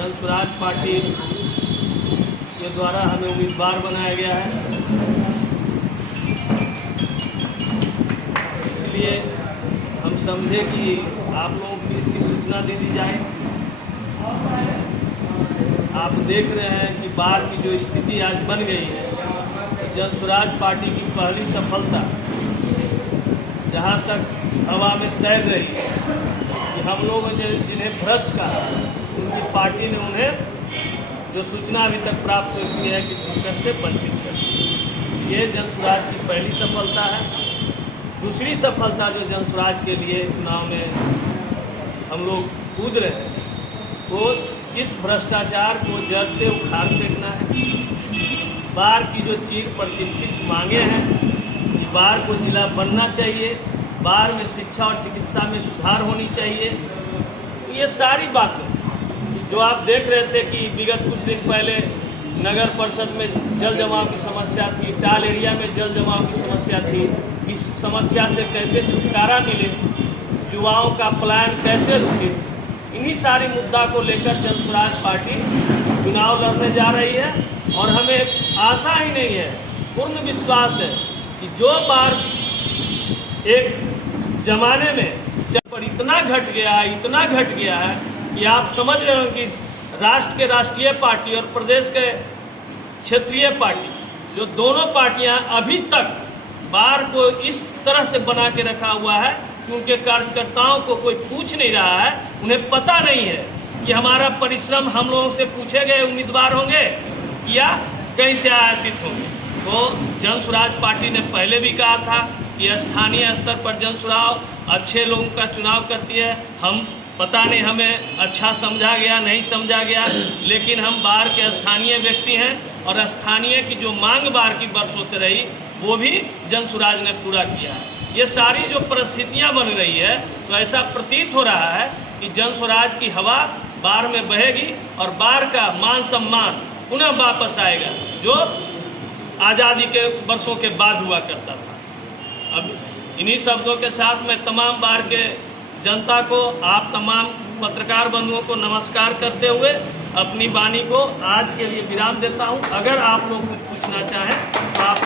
जन स्वराज पार्टी के द्वारा हमें उम्मीदवार बनाया गया है। इसलिए हम समझे कि आप लोगों को इसकी सूचना दे दी जाए। आप देख रहे हैं कि बाढ़ की जो स्थिति आज बन गई है, जन स्वराज पार्टी की पहली सफलता जहाँ तक हवा में तैर रही है कि हम लोग जिन्हें भ्रष्ट कहा, उनकी पार्टी ने उन्हें जो सूचना अभी तक प्राप्त हुई है कि टिकट से वंचित कर। ये जन स्वराज की पहली सफलता है। दूसरी सफलता जो जन स्वराज के लिए चुनाव में हम लोग कूद रहे हैं, वो इस भ्रष्टाचार को जड़ से उखाड़ फेंकना है। बाढ़ की जो चीर प्रचिंतित मांगे हैं कि बाढ़ को जिला बनना चाहिए, बाढ़ में शिक्षा और चिकित्सा में सुधार होनी चाहिए, ये सारी बातें जो आप देख रहे थे कि विगत कुछ दिन पहले नगर परिषद में जल जमाव की समस्या थी, टाल एरिया में जल जमाव की समस्या थी। इस समस्या से कैसे छुटकारा मिले, युवाओं का पलायन कैसे रुके, इन्हीं सारी मुद्दा को लेकर जन स्वराज पार्टी चुनाव लड़ने जा रही है। और हमें आशा ही नहीं है, पूर्ण विश्वास है कि जो बार एक जमाने में पर इतना घट गया है कि आप समझ रहे हो कि राष्ट्र के राष्ट्रीय पार्टी और प्रदेश के क्षेत्रीय पार्टी, जो दोनों पार्टियां अभी तक बाढ़ को इस तरह से बना के रखा हुआ है कि उनके कार्यकर्ताओं को कोई पूछ नहीं रहा है। उन्हें पता नहीं है कि हमारा परिश्रम हम लोगों से पूछे गए उम्मीदवार होंगे या कहीं से आयातित होंगे। तो जन स्वराज पार्टी ने पहले भी कहा था कि स्थानीय स्तर पर जन स्वराज अच्छे लोगों का चुनाव करती है। हम पता नहीं हमें अच्छा समझा गया नहीं समझा गया, लेकिन हम बाढ़ के स्थानीय व्यक्ति हैं और स्थानीय की जो मांग बाढ़ की वर्षों से रही वो भी जन स्वराज ने पूरा किया है। ये सारी जो परिस्थितियां बन रही है, तो ऐसा प्रतीत हो रहा है कि जन स्वराज की हवा बाढ़ में बहेगी और बाढ़ का मान सम्मान पुनः वापस आएगा, जो आज़ादी के वर्षों के बाद हुआ करता था। अब इन्हीं शब्दों के साथ मैं तमाम बाढ़ के जनता को, आप तमाम पत्रकार बंधुओं को नमस्कार करते हुए अपनी वाणी को आज के लिए विराम देता हूं। अगर आप लोग कुछ पूछना चाहें तो आप